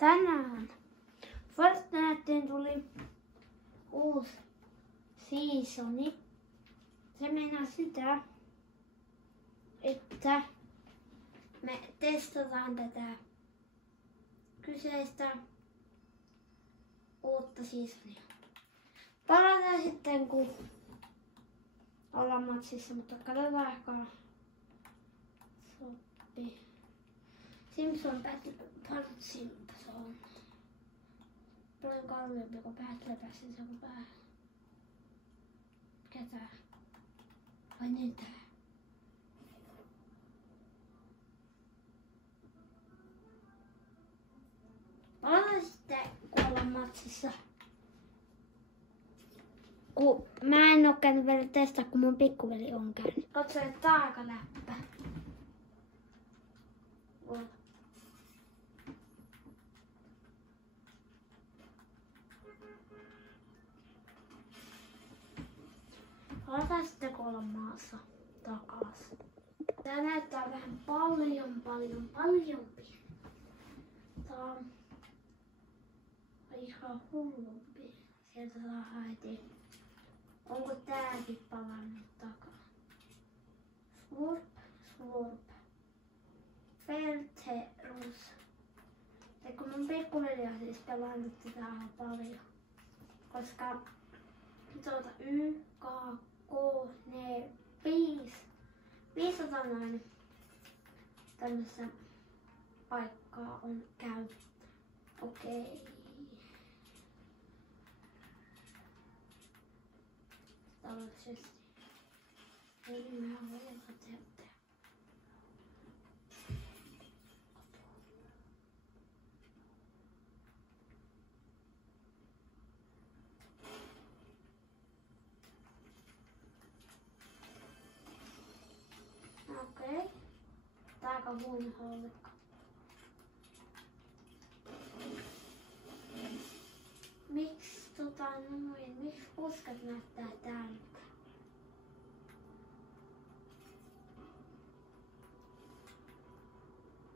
tänään Fortniteen tuli uusi seasoni. Se meinaa sitä, että me testataan tätä kyseistä uutta seasonia. Palataan sitten kun ollaan matsissa, mutta katsotaan ehkä sopii. Simpson Battle se on paljon kalliimpi kuin Battle Passin, se on vähän. Mikä tää? Vai niin tää? Palataan sitten kun ollaan matsissa. Kun mä en oo käynyt vielä testaa, kun mun pikkuveli on käynyt. Katso, että tää on aika läppä. Palataan sitten kun ollaan maassa takas. Tää näyttää vähän paljon pienemmältä. Tää on ihan hullumpi. Sieltä saa heti. Onko tääkin palannut takaa? Slurp, slurp. Felterus. Ja kun mun pikkuveli on siis pelannut tätä paljon. Koska Y, K, K, N, 5. 500 noin tämmössä paikkaa on käynyt. Okei. Tällaisesti. Eli mä voin tehdä. Okei. Tää on aika huono haulikko. Miksi miksi puskat näyttää tältä?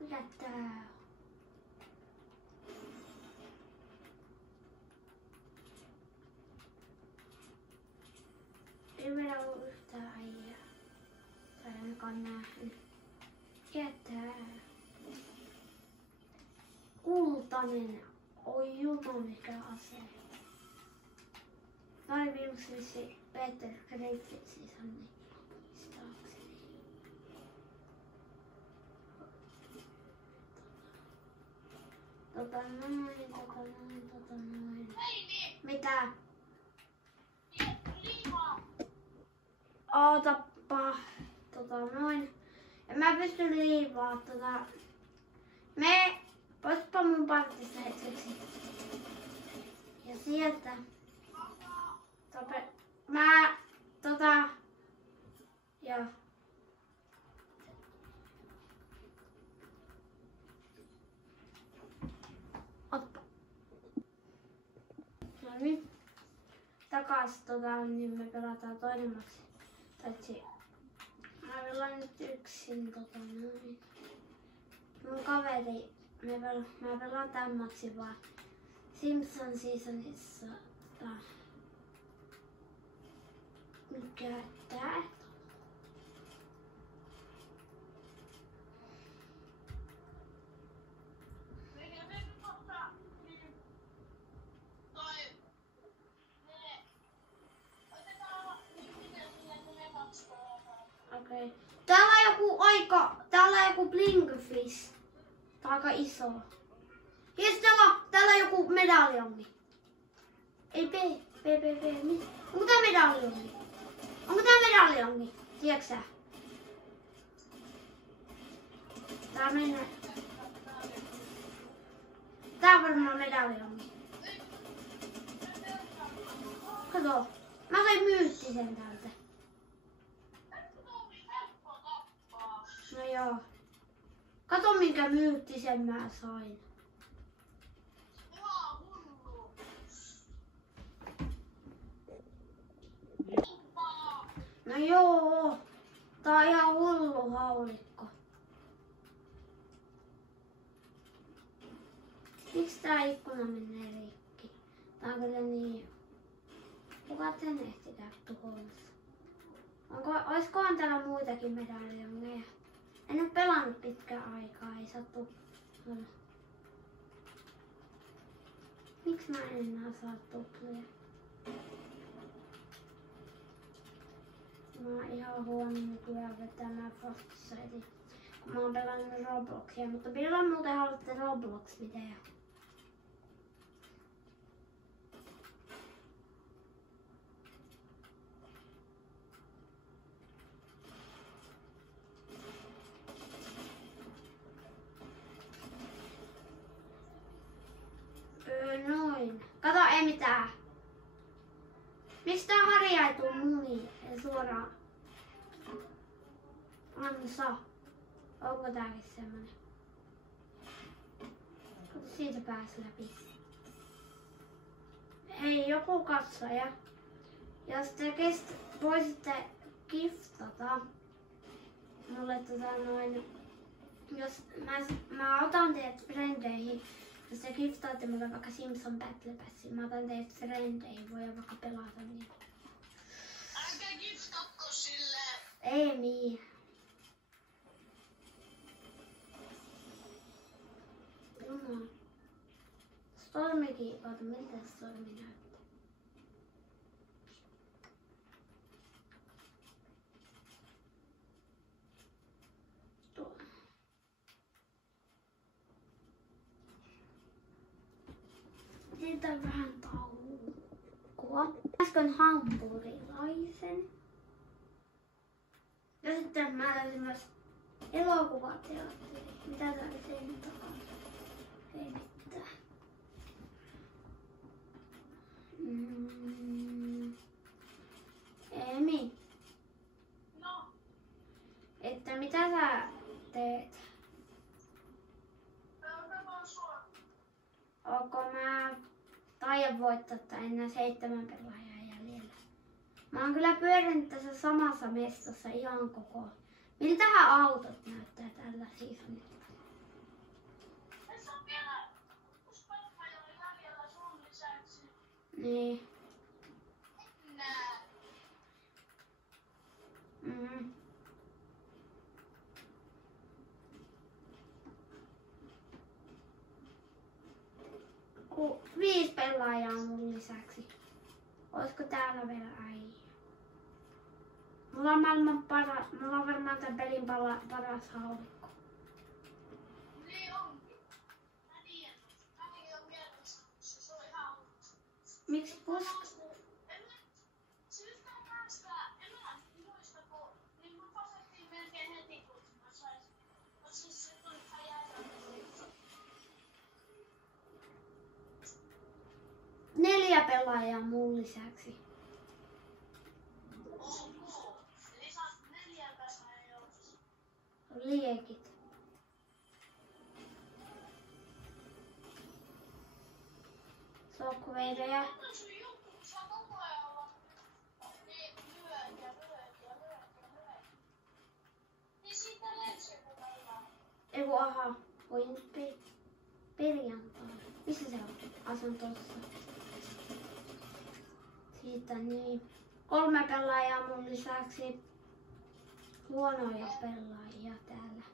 Mikä tää on? Ei meillä ollut yhtään äijää. Tai ainakaan nähnyt. Mikä tää? Kultainen. Oi jumala mikä ase. Noin viimeiseksi Peter Greitsit siis on niin muistaakseni. Tota noin. Mitä? Ootappa. Noin. En mä pysty liivaa poispa mun partista hetkeksi. Ja sieltä. Ja. Otpa. No niin. Takas niin me pelataan toinen matsi. Mä pelaan nyt yksin noin. Mun kaveri, mä pelaan tän matsin vaan Simpson seasonissa. Mikä tää? Okei. Täällä on joku Blinkfish. Tää on aika iso. Ja täällä on joku medaljonni. Ei B. Onko tää medaljonni? Tiedätkö sä? Tää mennään. Tää on varmaan medaljonni. Kato. Mä sain myyttisen täältä. No joo. Kato minkä myyttisen mä sain. No joo. Tää on ihan hullu haulikko. Miksi tää ikkuna menee rikki? Tää on kyllä niin... Kuka tän ehti käydä tuhoamassa? Oiskohan täällä muitakin medaljongeja? En oo pelannut pitkään aikaa, ei sattu. Miksi mä en enää saa tuplia? Mä oon ihan huono nykyään vetämään Frostside, kun mä oon pelannut Robloxia, mutta milloin muuten haluatte Roblox-videoja? Noin. Kato, ei mitään. Miksi tää Harja ei tuu muniin suoraan? Ansa. Onko tääkin semmonen? Kato, siitä pääsi läpi. Hei, joku katsoja. Jos te voisitte giftata mulle noin. Jos mä otan teidät frendeihin. Jos te giftaatte mulle vaikka Simpson Battle Passin, mä otan teidät frendeihin, voi vaikka pelata niin. Älkää giftatko silleen! Ei niin. Jumala. Stormikin, oota miltä Stormi näyttää? Tuo. Teetään vähän taukoa. Äsken hampurilaisen. Ja sitten mä löysin myös elokuvateatteri. Mitä tää oli sen takana? Ei mitään. Emi. No, Että mitä sä teet? mä vaan sua. Onko mä taidan voittaa tai enää 7 pelaajaa jäljellä? Mä oon kyllä pyörinyt tässä samassa mestassa ihan koko. Miltähän autot näyttää tällä seasonilla? Tässä on vielä uskottaja jäljellä sun lisäksi. Niin. Nää. Mm. Ku 5 pelaajaa on mun lisäksi. Oisko täällä vielä äijä? Mulla on mulla on varmaan tämän pelin paras haulikko. Niin onkin. Mä tiedän. Mäkin on mielessä. Se on ihan Miksi pusk? Syystä päästä, en mä muista, kun niin mun pasattiin melkein heti, kun mä saisin. Siis se tuli ihan jäätävä. 4 pelaajaa mun lisäksi. Onko? Eli sä oot 4 päästä ei olisi. Liekit. Sokveidejä. Mutta sun juttu, kun sä koko ajan olla niin lyöt. Niin siitä lensi kukaan. Ei kun aha, voi nyt perjantaina. Missä se on? Asun tossa. Siitä niin. 3 pelaajaa mun lisäksi. Huonoja pelaajia täällä.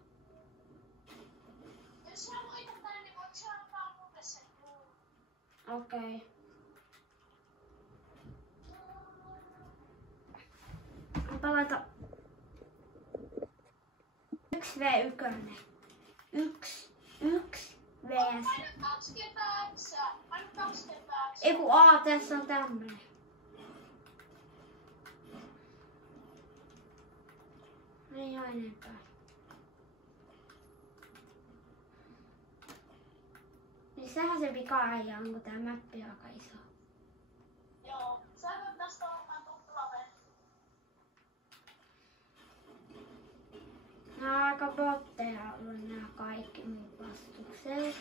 Jos sä voitat tän, niin voit sä antaa mulle sen kuulun. Okei. Palata 1v1. 1 vs. Painu 2 kertaa X. Painu 2 kertaa X. Ei kun tässä on tämmönen. Ei oo enempää. Niin sehän se vika-äijä on, kun tää mäppi on aika iso. Joo. Sä voit tästä olemaan tuplaven. Nää on aika botteja ollut nää kaikki mun vastukset.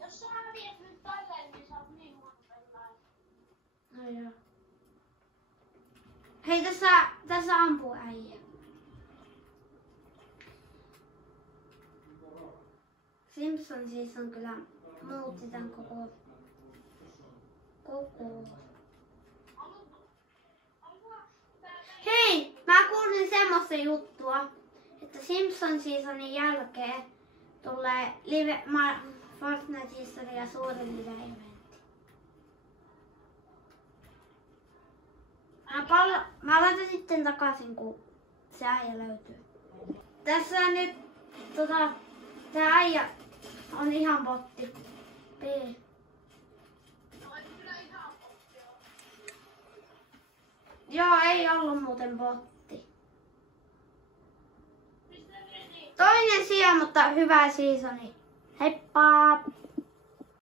Jos sä häviät nyt tälleen, niin sä oot niin huono pelaaja. No joo. Hei, tässä ampuu äijä. Simpson Season kyllä muutti tän koko. Hei, mä kuulin semmoista juttua, että Simpson Seasonin jälkeen tulee Fortnite-historia suurin live-eventti. Mä laitan sitten takaisin, kun se äijä löytyy. Tässä nyt tää äijä on ihan botti. B. Joo, ei ollut muuten botti. Toinen sija, mutta hyvä seasoni. Heippa!